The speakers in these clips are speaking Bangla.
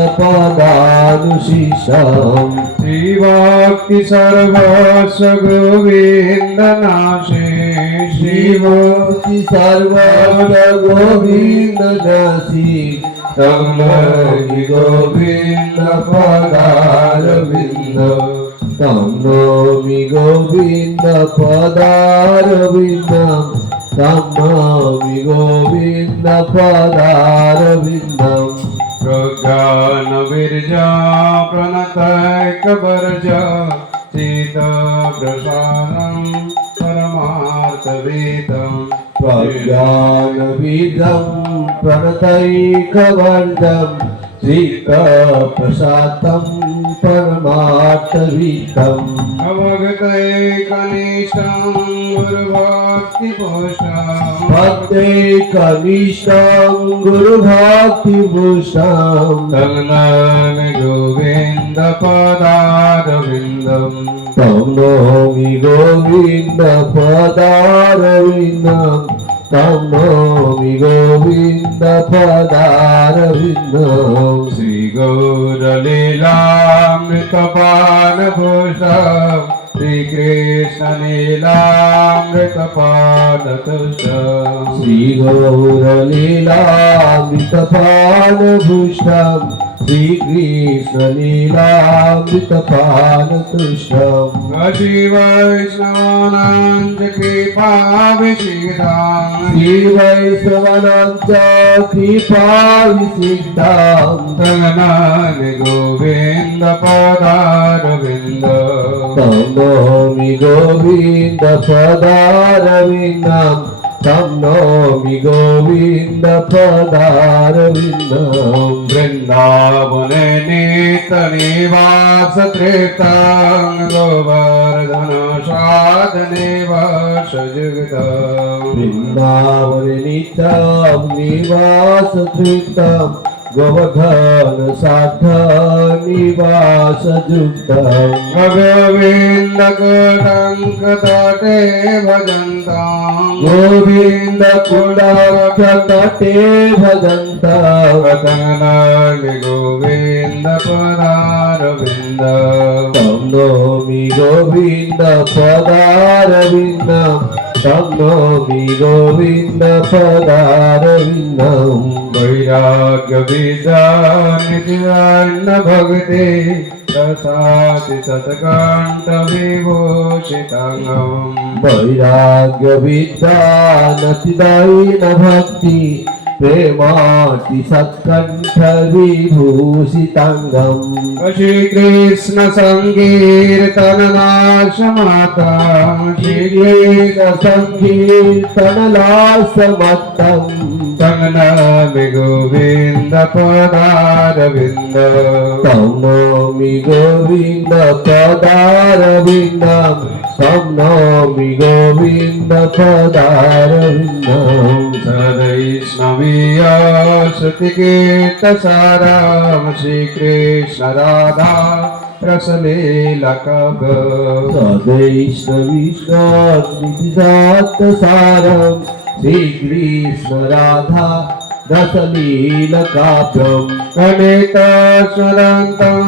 पदानुशिषम् श्रीभक्ति सर्वस्व गोविन्द नाशे श्रीभक्ति सर्वस्व गोविन्द नासी तं नौमि गोविन्द पदारविन्द तं नौमि गोविन्द पदारविन्दं तं नौमि गोविन्द पदारविन्दम् प्रज्ञान विरजा प्रणतैकवर्जा चित्तप्रसारं परमार्थवेदम् प्रज्ञानविदं प्रणतैकवर्जं चित्तप्रसादं परमार्थविदम् अवगतैकनिष्ठं गुरुभक्तिपुष्टम् भक्तैकनिष्ठं गुरुभक्तिभूषं तं नौमि गोविन्द पदारविन्दम् तं नौमि गोविन्द पदारविन्दं तं नौमि गोविन्द पदारविन्दम् श्रीगौरलीलामृतपानभूषम् श्रीकृष्णलीलामृतपानतुष्टम् श्रीगौरलीलामृतपानभूषम् श्रीकृष्णलीलामृतपानतुष्टम् श्रीवैष्णवानां च कृपाभिषिक्ताम् श्रीवैष्णवानां च कृपाभिषिक्ताम् तं नौमि गोविन्द पदारविन्दम् तं नौमि गोविन्द पदारविन्दं तं नौमि गोविन्द पदारविन्दम् वृन्दावने नित्यनिवास तृप्तं गोवर्धनसाधनेवासयुक्तम् वृन्दावने नित्यं निवासतृप्तं गोवर्धनसाधनिवासयुक्तं गोविन्दकुटङ्कतटे भजन्तां गोविन्दकुटतटे भजन्तं तं नौमि गोविन्द पदारविन्दम् तं नौमि गोविन्द पदारविन्दं तं नौमि गोविन्द पदारविन्दम् वैराग्यविद्यानिधिर्न भगते रसाति सत्कण्ठविभूषिताङ्गम् वैराग्यविद्यानतिदैन भक्ति प्रेमाति सत्कण्ठविभूषिताङ्गम् श्रीकृष्ण सङ्कीर्तननाशमाता श्रीकृष्ण सङ्कीर्तनलासमत्तम् तं नौमि गोविन्द पदारविन्दम् तं नौमि गोविन्द पदारविन्दं तं नौमि गोविन्द पदारविन्दम् सदैष्णवीया श्रुतिकीर्तसारां श्रीकृष्ण राधा रसलीलकव सदैष्णविष्णुसारं श्रीकृष्ण राधा रसलीलकाव्यम् कलितस्वरन्तं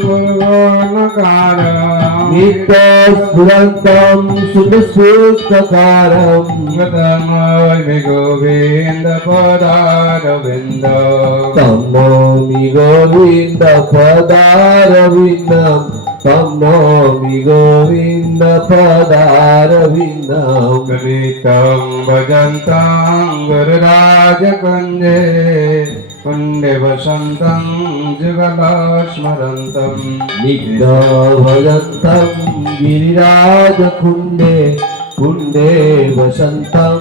गुरुवर्णकारम् नित्यस्फुरन्तं सुरसूत्रकारम् नौमि गोविन्द पदारविन्दम् तं नौमि गोविन्द पदारविन्दं तं नौमि गोविन्द पदारविन्दम् कलितं भजन्तं गुरुराजकुञ्जे कुण्डे वसन्तं जुगलस्मरन्तं नित्यभजन्तं गिरिराजकुण्डे कुण्डे वसन्तं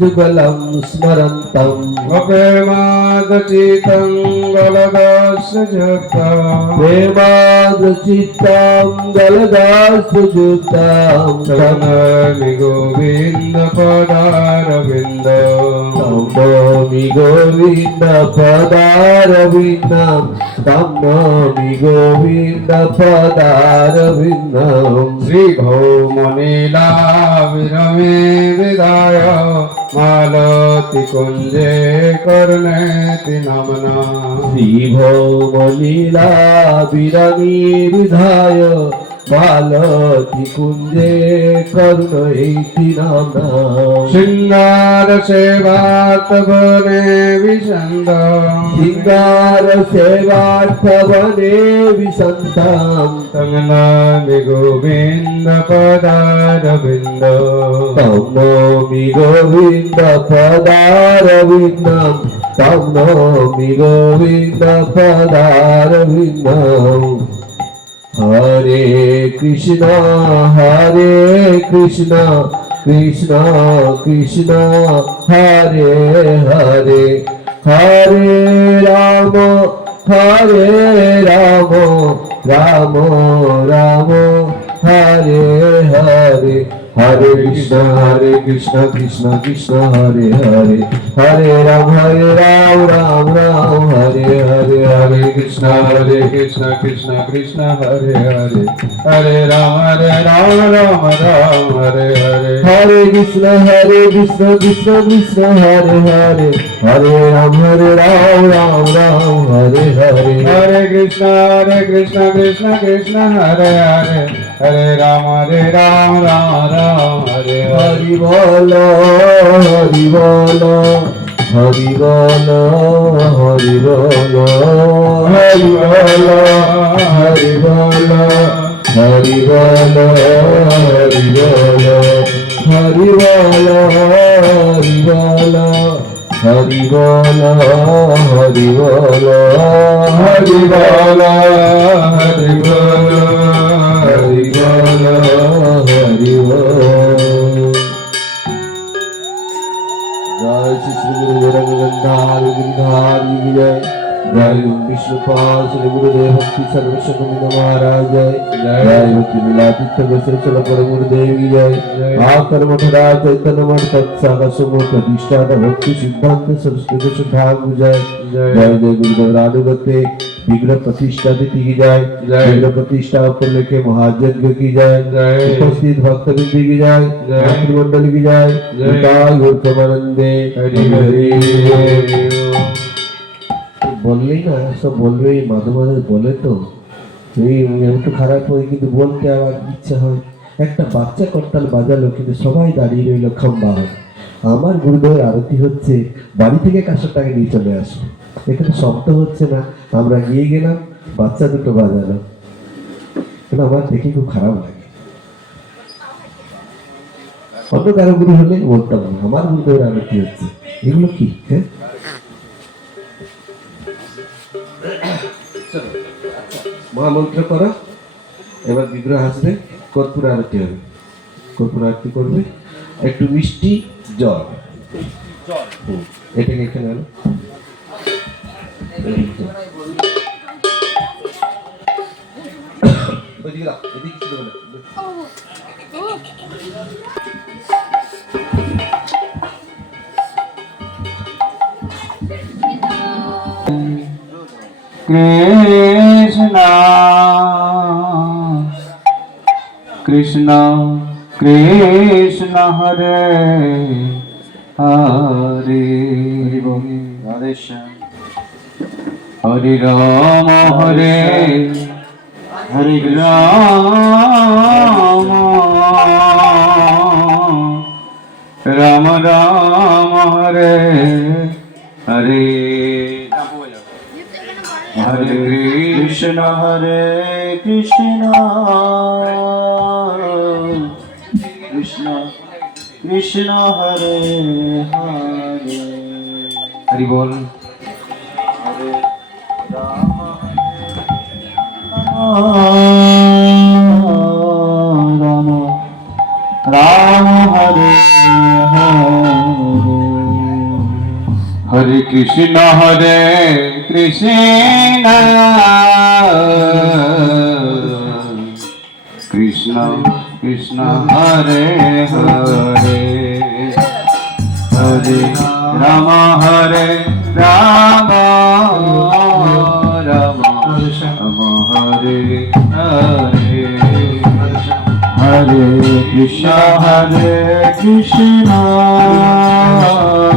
जुगलं स्मरन्तम् प्रेमादचितं गलदासयुक्तं प्रेमाद्रचित्तं गलदासयुक्तं तं नौमि गोविन्द पदारविन्दम् तं नौमि गोविन्द पदारविन्दं तं नौमि गोविन्द पदारविन्दम् श्रीभौमनीला विरमे विधाय मालती कुञ्जे करुणेति नमना श्रीभौमलीला विरमी विधाय मालती कुञ्जे करुणेति नाम्ना शृङ्गार सेवार्तवने विशन्द शृङ्गार सेवार्थवने विसन्तां तं नमि गोविन्द पदारविन्द तं नौमि गोविन्द पदारविन्दं तं नौमि गोविन्द पदारविन्दम् हरे कृष्णा कृष्ण कृष्ण हरे हरे हरे राम राम राम हरे हरे हरे कृष्ण कृष्ण कृष्ण हरे हरे हरे राम राम राम हरे हरे हरे कृष्ण कृष्ण कृष्ण हरे हरे हरे राम राम राम हरे हरे हरे कृष्ण कृष्ण कृष्ण हरे हरे हरे राम राम राम हरे हरे हरे कृष्ण कृष्ण कृष्ण हरे हरे हरे राम राम हरे हरि बोल हरि बोल हरि बोल हरि बोल हरि बोल हरि बोल हरि बोल हरि बोल हरि बोल हरि बोल हरि बोल हरि बोल हरि बोल हरि बोल हरि बोल हरि बोल जय श्री श्री गुरु गोरखनाथ गिरधार की जय जय विष्णुपाल श्री गुरुदेव भक्ति सर्वस्व गोविंद महाराज जय जय भक्ति लीलातीर्थ गोस्वामी पर गुरुदेव की जय आकर मठराज चैतन्य मठ तत्सागर सुमो प्रतिष्ठाता भक्ति सिद्धांत सरस्वती सुधाम जय जय जय गुरुदेव रानुगते विग्रह प्रतिष्ठा तिथि की जय विग्रह प्रतिष्ठा पर लेके महायज्ञ की जय उपस्थित भक्तवृंद की जय मंत्रिमंडल की जय गौरकमानंदे हरि हरि বললেই না সব বলবে মাঝে মাঝে বলে তো এই একটু খারাপ হয় কিন্তু বলতে আবার ইচ্ছা হয় একটা বাচ্চা করতাল বাজালো কিন্তু সবাই দাঁড়িয়ে রইল খাম্বা হয় আমার গুরুদেবের আরতি হচ্ছে বাড়ি থেকে কাঁসারটাকে নিয়ে চলে আসো এখানে শব্দ হচ্ছে না আমরা গিয়ে গেলাম বাচ্চা দুটো বাজালো কিন্তু আমার দেখে খুব খারাপ লাগে অন্য কারো গুরু হলে বলতাম না আমার গুরুদেবের আরতি হচ্ছে এগুলো কি হ্যাঁ মহামন্ত্র করো এবার বিগ্রহ আসবে কর্পূর আরতি হবে কর্পূর আরতি করবে একটু মিষ্টি জল এটাকে এখানে আনো ওইদিকে দাও, এদিকে কিছু দেবে না। कृष्ण कृष्ण हरे हरे हरे राम हरे हरे राम राम राम हरे हरे हरे कृष्ण कृष्ण कृष्ण हरे हरे हरि बोल हरे राम राम राम हरे हरे हरे कृष्ण कृष्ण कृष्ण हरे हरे हरे राम राम राम हरे हरे हरे কৃষ্ণ হরে কৃষ্ণ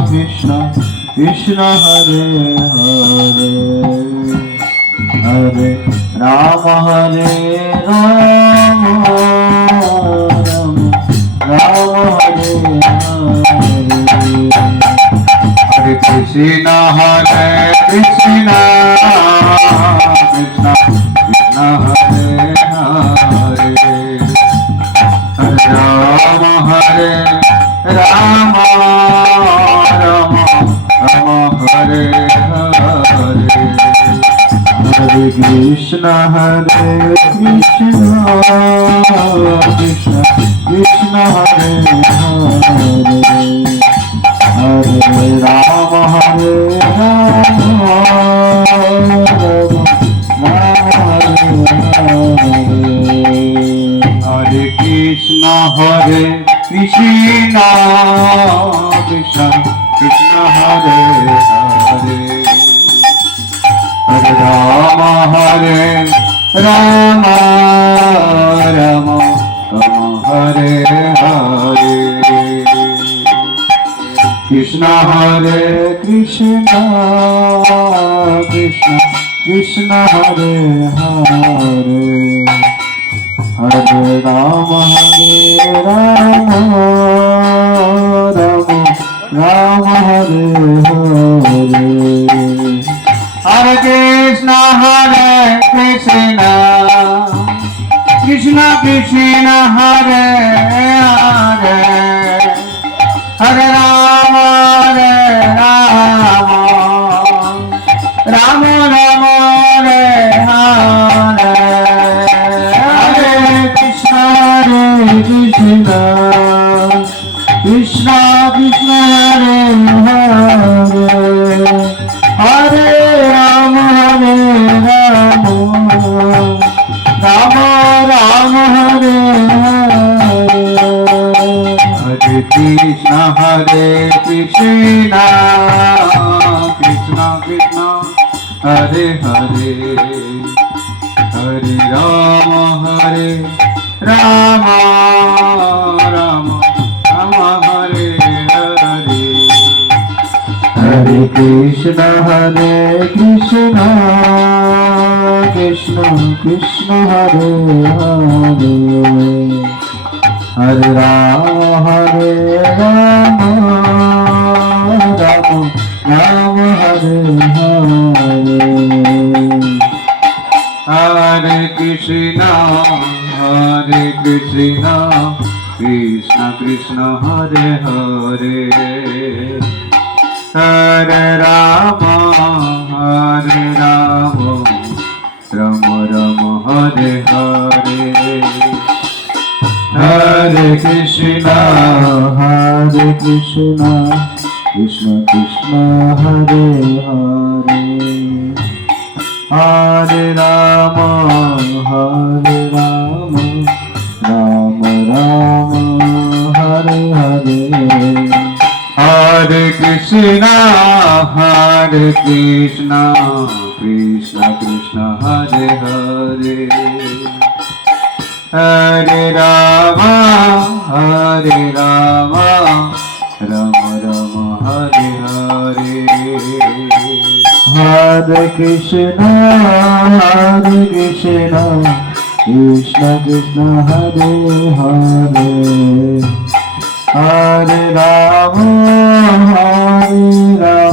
কৃষ্ণ কৃষ্ণ হরে হরে হরে রাম হরে রাম রাম রাম হরে হরে হরে কৃষ্ণ হরে কৃষ্ণ কৃষ্ণ কৃষ্ণ হরে হরে রাম হরে রাম রাম রাম হরে হরে হরে কৃষ্ণ হরে কৃষ্ণ কৃষ্ণ কৃষ্ণ হরে হরে হরে রাম হরে রাম হরে কৃষ্ণ হরে কৃষ্ণ কৃষ্ণ কৃষ্ণ হরে হরে হরে রাম হরে রাম রাম রাম হরে হরে কৃষ্ণ হরে কৃষ্ণ কৃষ্ণ কৃষ্ণ হরে হরে হরে রাম হরে রাম রাম রাম হরে হরে হরে কৃষ্ণ হরে কৃষ্ণ কৃষ্ণ কৃষ্ণ হরে হরে হরে রাম রাম রাম হরে হরে হরে কৃষ্ণ কৃষ্ণ কৃষ্ণ কৃষ্ণ হরে হরে হরে রাম রাম রাম হরে হরে কৃষ্ণ হরে কৃষ্ণ কৃষ্ণ কৃষ্ণ হরে হরে হরে রাম রাম রাম রাম হরে হরে হরে কৃষ্ণ হরে কৃষ্ণ কৃষ্ণ কৃষ্ণ হরে হরে হরে রাম রাম রাম হরে হরে হরে কৃষ্ণ কৃষ্ণ কৃষ্ণ হরে হরে হরে রাম রাম রাম হরে হরে হরে কৃষ্ণ কৃষ্ণ কৃষ্ণ হরে হরে হরে রাম রাম রাম হরে হরে হরে কৃষ্ণ কৃষ্ণ কৃষ্ণ হরে হরে হরে রাম রাম রাম হরে হরে হরে কৃষ্ণ কৃষ্ণ কৃষ্ণ হরে হরে হরে রাম রাম